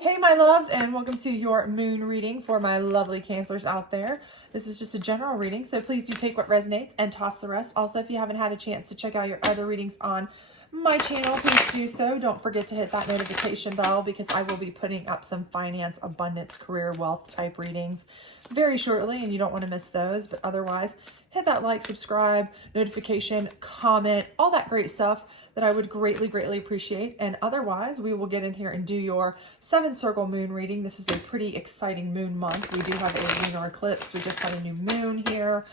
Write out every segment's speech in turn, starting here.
Hey my loves, and welcome to your moon reading for my lovely Cancers out there. This is just a general reading, so please do take what resonates and toss the rest. Also, if you haven't had a chance to check out your other readings on my channel, please do so. Don't forget to hit that notification bell because I will be putting up some finance, abundance, career, wealth type readings very shortly, and you don't want to miss those. But otherwise, hit that like, subscribe, notification, comment, all that great stuff that I would greatly appreciate. And otherwise, we will get in here and do your 7-circle moon reading. This is a pretty exciting moon month. We do have a lunar eclipse. We just had a new moon here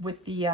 with the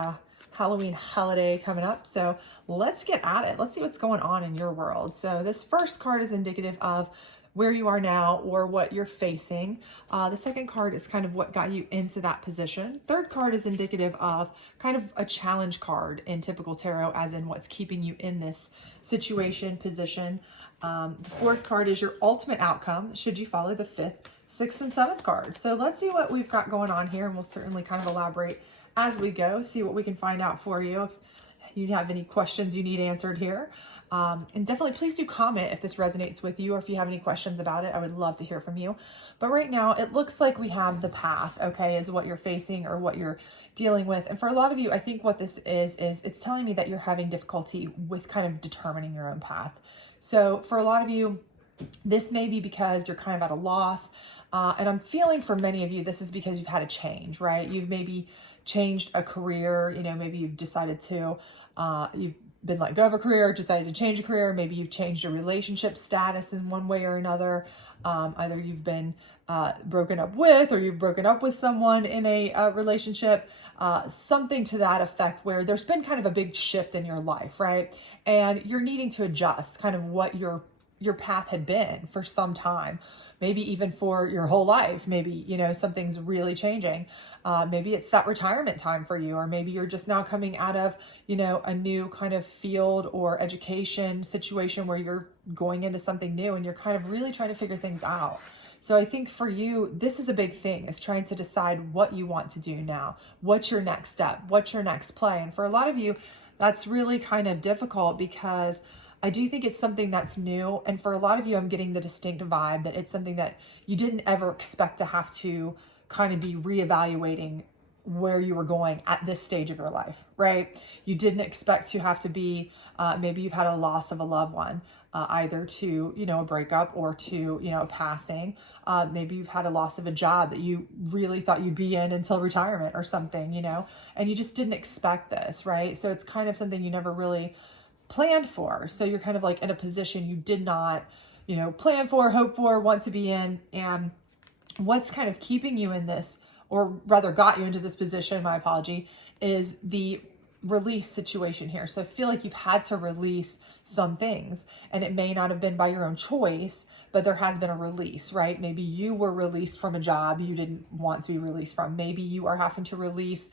Halloween holiday coming up. So let's get at it. Let's see what's going on in your world. So this first card is indicative of where you are now or what you're facing. The second card is kind of what got you into that position. Third card is indicative of kind of a challenge card in typical tarot, as in what's keeping you in this situation, position. The fourth card is your ultimate outcome, should you follow the fifth, sixth, and seventh card. So let's see what we've got going on here, and we'll certainly kind of elaborate as we go, see what we can find out for you. If you have any questions you need answered here. And definitely please do comment if this resonates with you or if you have any questions about it. I would love to hear from you. But right now it looks like we have the path, okay, is what you're facing or what you're dealing with. And for a lot of you, I think what this is it's telling me that you're having difficulty with kind of determining your own path. So for a lot of you, this may be because you're kind of at a loss. And I'm feeling for many of you, this is because you've had a change, right? You've maybe changed a career, you know, maybe you've decided to, you've been let go of a career, decided to change a career. Maybe you've changed your relationship status in one way or another. Either you've been broken up with, or you've broken up with someone in a relationship, something to that effect, where there's been kind of a big shift in your life, right? And you're needing to adjust kind of what your path had been for some time. Maybe even for your whole life. Maybe, you know, something's really changing. Maybe it's that retirement time for you, or maybe you're just now coming out of, you know, a new kind of field or education situation where you're going into something new and you're kind of really trying to figure things out. So I think for you, this is a big thing, is trying to decide what you want to do now. What's your next step? What's your next play? And for a lot of you, that's really kind of difficult because I do think it's something that's new. And for a lot of you, I'm getting the distinct vibe that it's something that you didn't ever expect to have to kind of be reevaluating where you were going at this stage of your life, right? You didn't expect to have to be, maybe you've had a loss of a loved one, either to, you know, a breakup or to, you know, a passing. Maybe you've had a loss of a job that you really thought you'd be in until retirement or something, you know, and you just didn't expect this, right? So it's kind of something you never really planned for. So you're kind of like in a position you did not, you know, plan for, hope for, want to be in. And what's kind of keeping you in this, or rather got you into this position, my apology, is the release situation here. So I feel like you've had to release some things, and it may not have been by your own choice, but there has been a release, right? Maybe you were released from a job you didn't want to be released from. Maybe you are having to release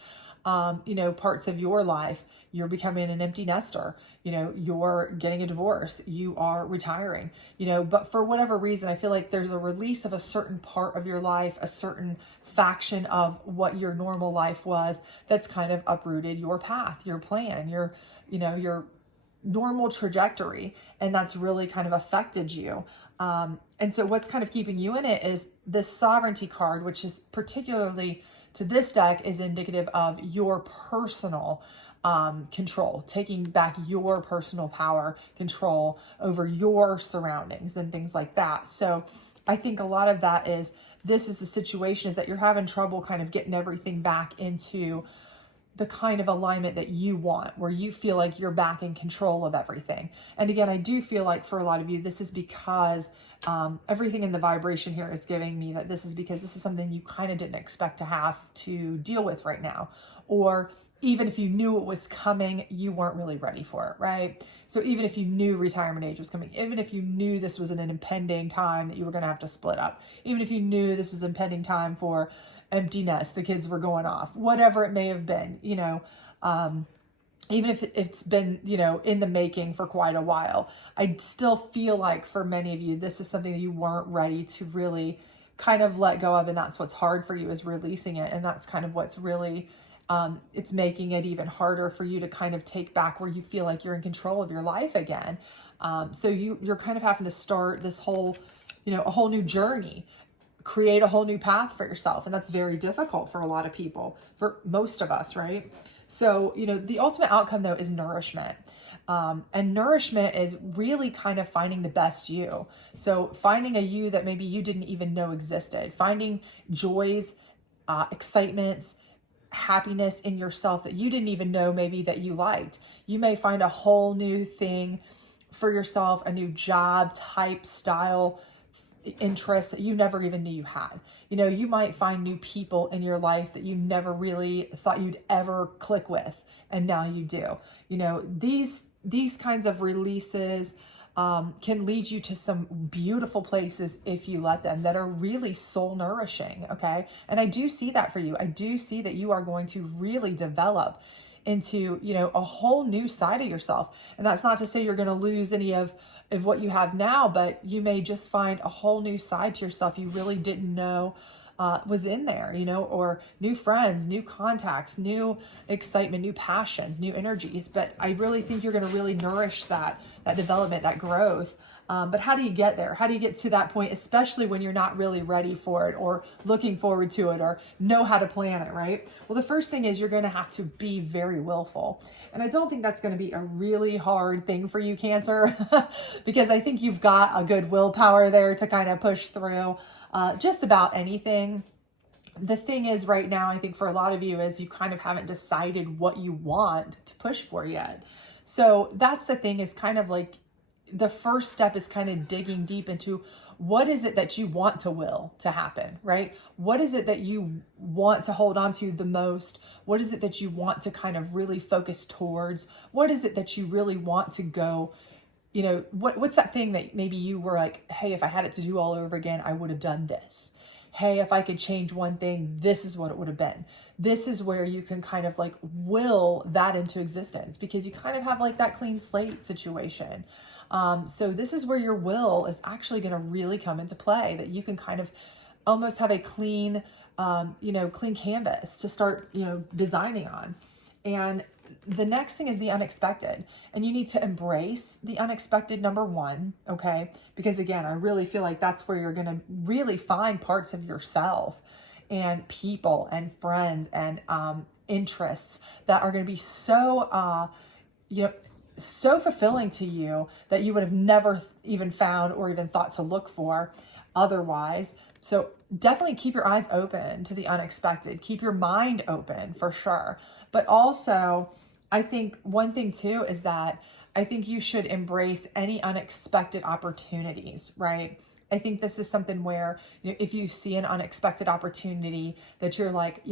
you know, parts of your life. You're becoming an empty nester, you know, you're getting a divorce, you are retiring, you know, but for whatever reason, I feel like there's a release of a certain part of your life, a certain faction of what your normal life was, that's kind of uprooted your path, your plan, your, you know, your normal trajectory. And that's really kind of affected you. And so what's kind of keeping you in it is this sovereignty card, which is particularly to this deck is indicative of your personal control, taking back your personal power, control over your surroundings and things like that. So I think a lot of that is, this is the situation, is that you're having trouble kind of getting everything back into the kind of alignment that you want, where you feel like you're back in control of everything. And again, I do feel like for a lot of you, this is because everything in the vibration here is giving me that this is because this is something you kind of didn't expect to have to deal with right now. Or even if you knew it was coming, you weren't really ready for it, right? So even if you knew retirement age was coming, even if you knew this was an impending time that you were going to have to split up, even if you knew this was impending time for empty nest, the kids were going off, whatever it may have been, you know, even if it's been, you know, in the making for quite a while, I still feel like for many of you, this is something that you weren't ready to really kind of let go of. And that's what's hard for you, is releasing it. And that's kind of what's really, it's making it even harder for you to kind of take back where you feel like you're in control of your life again. So you're kind of having to start this whole a whole new journey, create a whole new path for yourself. And that's very difficult for a lot of people, for most of us, right? So, the ultimate outcome though is nourishment. And nourishment is really kind of finding the best you. So finding a you that maybe you didn't even know existed, finding joys, excitements, happiness in yourself that you didn't even know maybe that you liked. You may find a whole new thing for yourself, a new job type, style, interest that you never even knew you had. You might find new people in your life that you never really thought you'd ever click with, and now you do. These kinds of releases can lead you to some beautiful places if you let them, that are really soul nourishing. Okay. And I do see that for you. I do see that you are going to really develop into, a whole new side of yourself. And that's not to say you're going to lose any of what you have now, but you may just find a whole new side to yourself you really didn't know was in there, or new friends, new contacts, new excitement, new passions, new energies. But I really think you're going to really nourish that development, that growth. But how do you get there? How do you get to that point, especially when you're not really ready for it or looking forward to it or know how to plan it, right? Well, the first thing is you're going to have to be very willful. And I don't think that's going to be a really hard thing for you, Cancer, because I think you've got a good willpower there to kind of push through just about anything. The thing is right now, I think for a lot of you, is you kind of haven't decided what you want to push for yet. So that's the thing, is kind of like the first step is kind of digging deep into what is it that you want to will to happen, right? What is it that you want to hold on to the most? What is it that you want to kind of really focus towards? What is it that you really want to go, what's that thing that maybe you were like, hey, if I had it to do all over again, I would have done this. Hey, if I could change one thing, this is what it would have been. This is where you can kind of like will that into existence, because you kind of have like that clean slate situation. So this is where your will is actually going to really come into play, that you can kind of almost have a clean, clean canvas to start, designing on. And the next thing is the unexpected, and you need to embrace the unexpected, number one. Okay. Because again, I really feel like that's where you're going to really find parts of yourself and people and friends and, interests that are going to be so, so fulfilling to you that you would have never even found or even thought to look for otherwise. So definitely keep your eyes open to the unexpected. Keep your mind open for sure. But also, I think one thing too is that I think you should embrace any unexpected opportunities, right? I think this is something where, if you see an unexpected opportunity that you're like,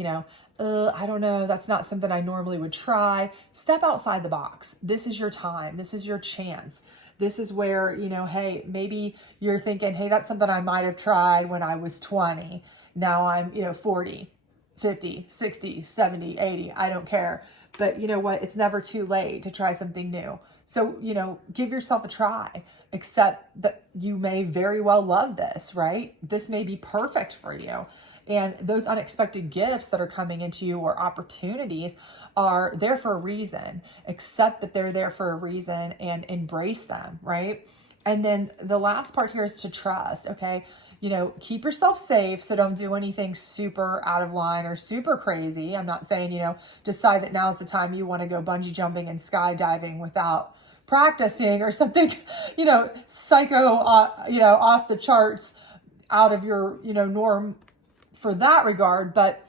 I don't know, that's not something I normally would try. Step outside the box. This is your time. This is your chance. This is where, hey, maybe you're thinking, hey, that's something I might have tried when I was 20. Now I'm, 40, 50, 60, 70, 80. I don't care. But you know what? It's never too late to try something new. So, give yourself a try, except that you may very well love this, right? This may be perfect for you. And those unexpected gifts that are coming into you, or opportunities, are there for a reason. Accept that they're there for a reason and embrace them, right? And then the last part here is to trust, okay? Keep yourself safe. So don't do anything super out of line or super crazy. I'm not saying, decide that now's the time you want to go bungee jumping and skydiving without practicing or something, psycho, off the charts, out of your, norm for that regard. But,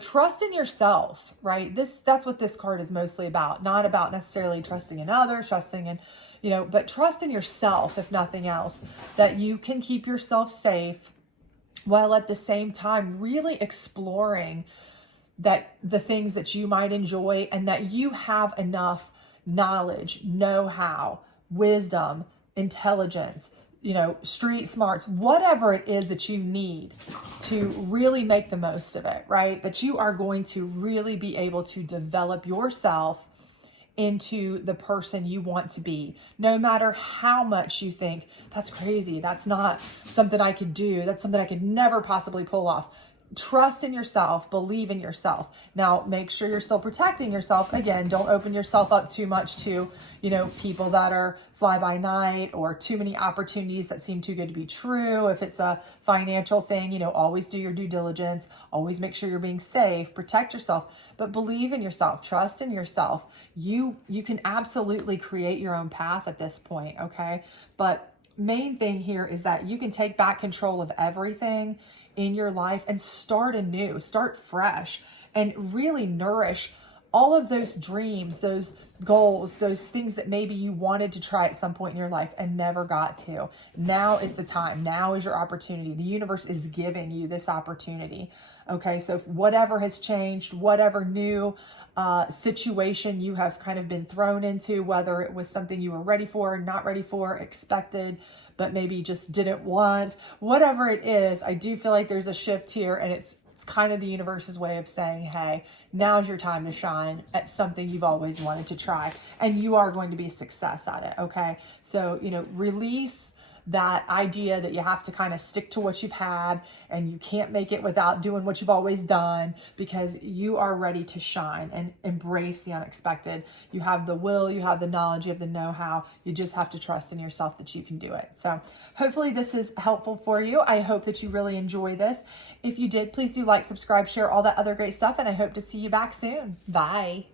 trust in yourself, right? That's what this card is mostly about. Not about necessarily trusting in others, trusting in, but trust in yourself, if nothing else, that you can keep yourself safe while at the same time really exploring that the things that you might enjoy, and that you have enough knowledge, know-how, wisdom, intelligence, street smarts, whatever it is that you need to really make the most of it, right? That you are going to really be able to develop yourself into the person you want to be, no matter how much you think that's crazy. That's not something I could do. That's something I could never possibly pull off. trust in yourself, believe in yourself. Now, make sure you're still protecting yourself. Again, don't open yourself up too much to, people that are fly by night or too many opportunities that seem too good to be true. If it's a financial thing, always do your due diligence, always make sure you're being safe, protect yourself, but believe in yourself, trust in yourself. You can absolutely create your own path at this point, okay? But main thing here is that you can take back control of everything in your life and start anew, start fresh, and really nourish all of those dreams, those goals, those things that maybe you wanted to try at some point in your life and never got to. Now is the time. Now is your opportunity. The universe is giving you this opportunity. Okay, so whatever has changed, whatever new situation you have kind of been thrown into, whether it was something you were ready for, not ready for, expected, but maybe just didn't want, whatever it is, I do feel like there's a shift here, and it's kind of the universe's way of saying, hey, now's your time to shine at something you've always wanted to try, and you are going to be a success at it, okay? So, release that idea that you have to kind of stick to what you've had and you can't make it without doing what you've always done, because you are ready to shine and embrace the unexpected. You have the will, you have the knowledge, you have the know-how. You just have to trust in yourself that you can do it. So hopefully this is helpful for you. I hope that you really enjoy this. If you did, please do like, subscribe, share, all that other great stuff, and I hope to see you back soon. Bye.